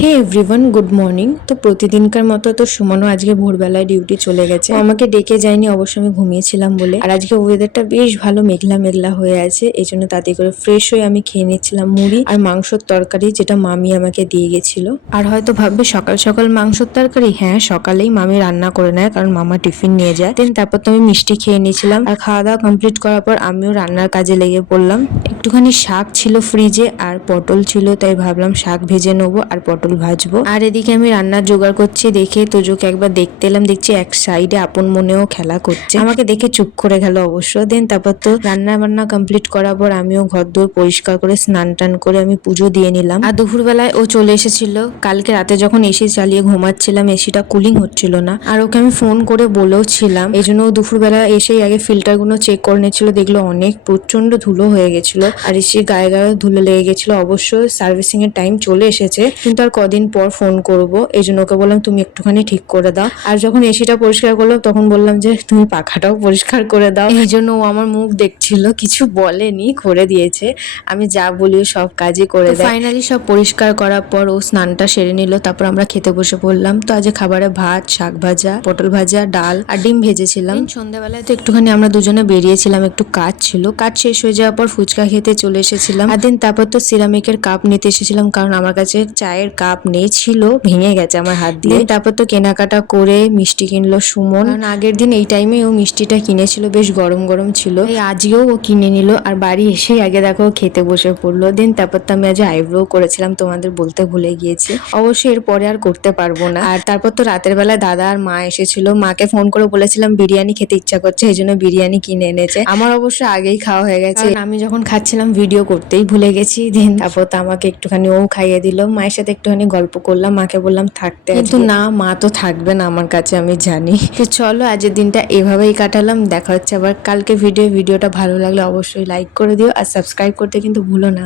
হে everyone, good morning. তো প্রতিদিনকার মতো তো সুমনও আজকে ভোরবেলায় ডিউটি চলে গেছে। আমাকে ডেকে যায়নি, অবশ্য আমি ঘুমিয়েছিলাম বলে। আর আজকে ওয়েদারটা বেশ ভালো, মেঘলা মেঘলা হয়ে আছে, এই জন্য তাড়াতাড়ি করে ফ্রেশ হয়ে আমি খেয়ে নিচ্ছিলাম মুড়ি আর মাংসর তরকারি, যেটা মামি আমাকে দিয়ে গেছিল। আর হয়তো ভাববে সকাল সকাল মাংসর তরকারি, হ্যাঁ সকালেই মামি রান্না করে নেয়, কারণ মামা টিফিন নিয়ে যায়। দেন তারপর তো আমি মিষ্টি খেয়ে নিয়েছিলাম। আর খাওয়া দাওয়া কমপ্লিট করার পর আমিও রান্নার কাজে লেগে পড়লাম। একটুখানি শাক ছিল ফ্রিজে আর পটল ছিল, তাই ভাবলাম শাক ভেজে নেবো আর পটল ভাজবো। আর এদিকে আমি রান্নার জোগাড় করছি দেখে তোজোকে একবার দেখতে এলাম, দেখছি এক সাইডে আপন মনেও খেলা করছে। আমাকে দেখে চুপ করে গেল অবশ্য। দেন তারপর তো রান্না বান্না কমপ্লিট করার পর আমিও ঘরদোর পরিষ্কার করে স্নান টান করে আমি পুজো দিয়ে নিলাম। আর দুপুরবেলায় ও চলে এসেছিল। কালকে রাতে যখন এসি চালিয়ে ঘুমাচ্ছিলাম, এসিটা কুলিং হচ্ছিল না, আর ওকে আমি ফোন করে বলেও ছিলাম। এই জন্য ও দুপুরবেলা এসেই আগে ফিল্টার গুলো চেক করে নিচ্ছিল, দেখলো অনেক প্রচন্ড ধুলো হয়ে গেছিল আর এসির গায়ে গায়ে ধুলো লেগে গেছিল। অবশ্য সার্ভিসিং এর টাইম চলে এসেছে, কিন্তু আর কদিন পর ফোন করব, এই জন্য ওকে বললাম তুমি একটুখানি ঠিক করে দাও। আর যখন এসিটা পরিষ্কার করলো তখন বললাম যে তুমি পাখাটাও পরিষ্কার করে দাও। এই জন্য ও আমার মুখ দেখছিল, কিছু বলেনি, করে দিয়েছে। আমি যা বলি সব কাজই করে দেয়। ফাইনালি সব পরিষ্কার করার পর ও স্নানটা সেরে নিল, তারপর আমরা খেতে বসে পড়লাম। তো আজ খাবারে ভাত, শাক ভাজা, পটল ভাজা, ডাল আর ডিম ভেজেছিলাম। সন্ধ্যাবেলায় তো একটুখানি আমরা দুজনে বেরিয়েছিলাম, একটু কাজ ছিল, কাজ শেষ হয়ে যাওয়ার পর ফুচকা খেতে চলে এসেছিলাম। আর দিন তারপর তো সিরামিকের কাপ নিতে এসেছিলাম, কারণ আমার কাছে চায়ের কাপ নেই, ছিল ভেঙে গেছে আমার হাত দিয়ে। তারপর তো কেনাকাটা করে মিষ্টি কিনলো সুমন, কারণ আগের দিন এই টাইমে ও মিষ্টিটা কিনেছিল, বেশ গরম গরম ছিল, এই আজকেও ও কিনে নিল। আর বাড়ি এসেই আগে দেখো খেতে বসে পড়লো। দিন তারপর তো আমি আজ আইব্রো করেছিলাম, তোমাদের বলতে ভুলে গিয়েছি, অবশ্যই এরপরে আর করতে পারবো না। আর তারপর তো রাতের বেলায় দাদা আর মা এসেছিল, মাকে ফোন করে বলেছিলাম বিরিয়ানি খেতে ইচ্ছা করছে, এই জন্য বিরিয়ানি কিনে এনেছে। আমার অবশ্য আগেই খাওয়া হয়ে গেছে, আমি যখন খাচ্ছিলাম ভিডিও করতেই ভুলে গেছি। দিন তারপর তো আমাকে একটুখানি ও খাইয়ে দিল, মায়ের সাথে একটুখানি গল্প করলাম, মাকে বললাম থাকতে, কিন্তু না, মা তো থাকবে না আমার কাছে, আমি জানি। তো চলো আজকের দিনটা এভাবেই কাটালাম, দেখা হচ্ছে আবার কালকে ভিডিওটা ভালো লাগলে অবশ্যই লাইক করে দিও আর সাবস্ক্রাইব করতে কিন্তু ভুলো না।